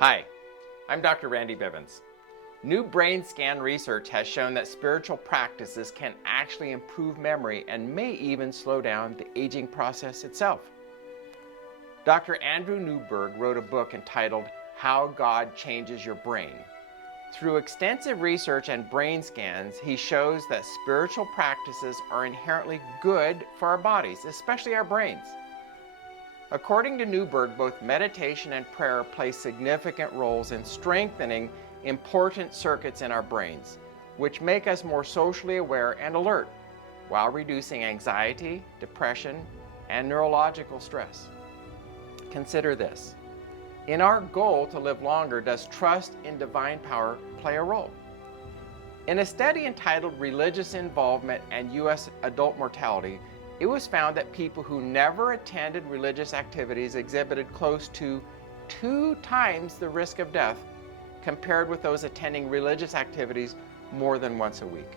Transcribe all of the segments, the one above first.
Hi, I'm Dr. Randy Bivens. New brain scan research has shown that spiritual practices can actually improve memory and may even slow down the aging process itself. Dr. Andrew Newberg wrote a book entitled How God Changes Your Brain. Through extensive research and brain scans, he shows that spiritual practices are inherently good for our bodies, especially our brains. According to Newberg, both meditation and prayer play significant roles in strengthening important circuits in our brains, which make us more socially aware and alert, while reducing anxiety, depression, and neurological stress. Consider this. In our goal to live longer, does trust in divine power play a role? In a study entitled Religious Involvement and U.S. Adult Mortality, it was found that people who never attended religious activities exhibited close to 2 times the risk of death compared with those attending religious activities more than once a week.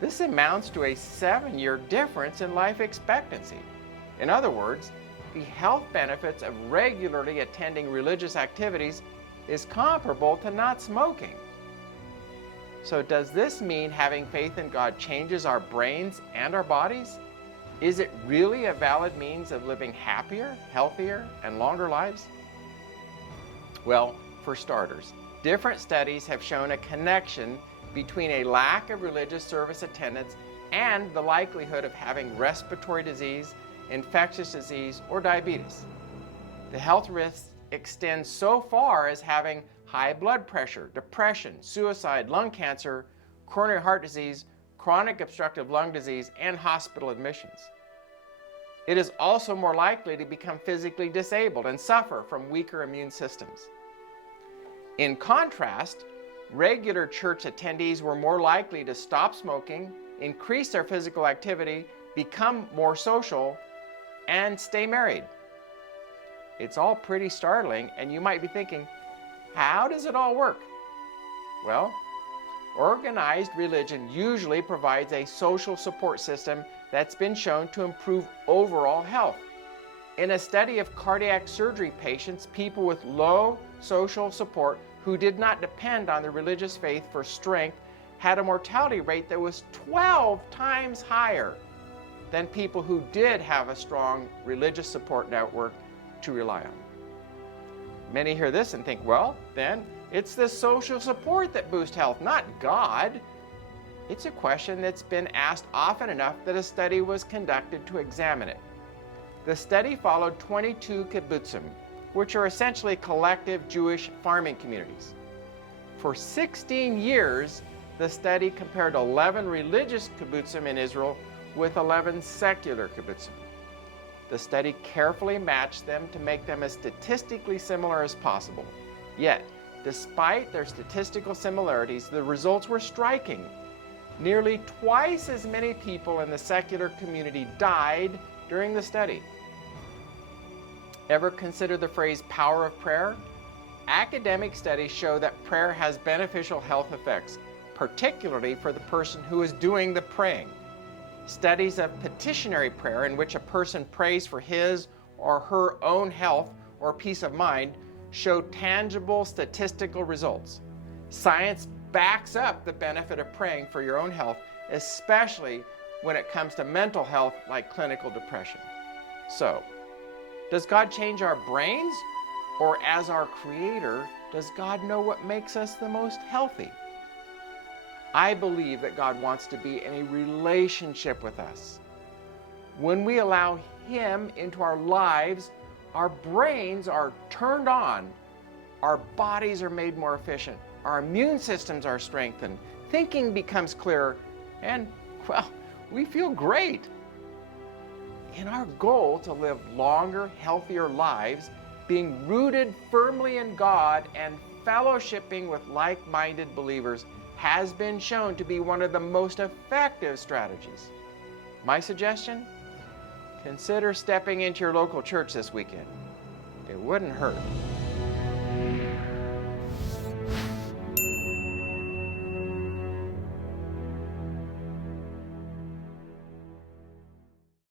This amounts to a 7-year difference in life expectancy. In other words, the health benefits of regularly attending religious activities is comparable to not smoking. So does this mean having faith in God changes our brains and our bodies? Is it really a valid means of living happier, healthier, and longer lives? Well, for starters, different studies have shown a connection between a lack of religious service attendance and the likelihood of having respiratory disease, infectious disease, or diabetes. The health risks extend so far as having high blood pressure, depression, suicide, lung cancer, coronary heart disease, chronic obstructive lung disease, and hospital admissions. It is also more likely to become physically disabled and suffer from weaker immune systems. In contrast, regular church attendees were more likely to stop smoking, increase their physical activity, become more social, and stay married. It's all pretty startling, and you might be thinking, how does it all work? Well, organized religion usually provides a social support system that's been shown to improve overall health. In a study of cardiac surgery patients, people with low social support who did not depend on the religious faith for strength had a mortality rate that was 12 times higher than people who did have a strong religious support network to rely on. Many hear this and think, well, then it's the social support that boosts health, not God. It's a question that's been asked often enough that a study was conducted to examine it. The study followed 22 kibbutzim, which are essentially collective Jewish farming communities. For 16 years, the study compared 11 religious kibbutzim in Israel with 11 secular kibbutzim. The study carefully matched them to make them as statistically similar as possible. Yet, despite their statistical similarities, the results were striking. Nearly twice as many people in the secular community died during the study. Ever consider the phrase power of prayer? Academic studies show that prayer has beneficial health effects, particularly for the person who is doing the praying. Studies of petitionary prayer, in which a person prays for his or her own health or peace of mind, show tangible statistical results. Science backs up the benefit of praying for your own health, especially when it comes to mental health like clinical depression. So, does God change our brains? Or as our Creator, does God know what makes us the most healthy? I believe that God wants to be in a relationship with us. When we allow Him into our lives, our brains are turned on, our bodies are made more efficient, our immune systems are strengthened, thinking becomes clearer, and, well, we feel great. In our goal to live longer, healthier lives, being rooted firmly in God and fellowshipping with like-minded believers has been shown to be one of the most effective strategies. My suggestion? Consider stepping into your local church this weekend. It wouldn't hurt.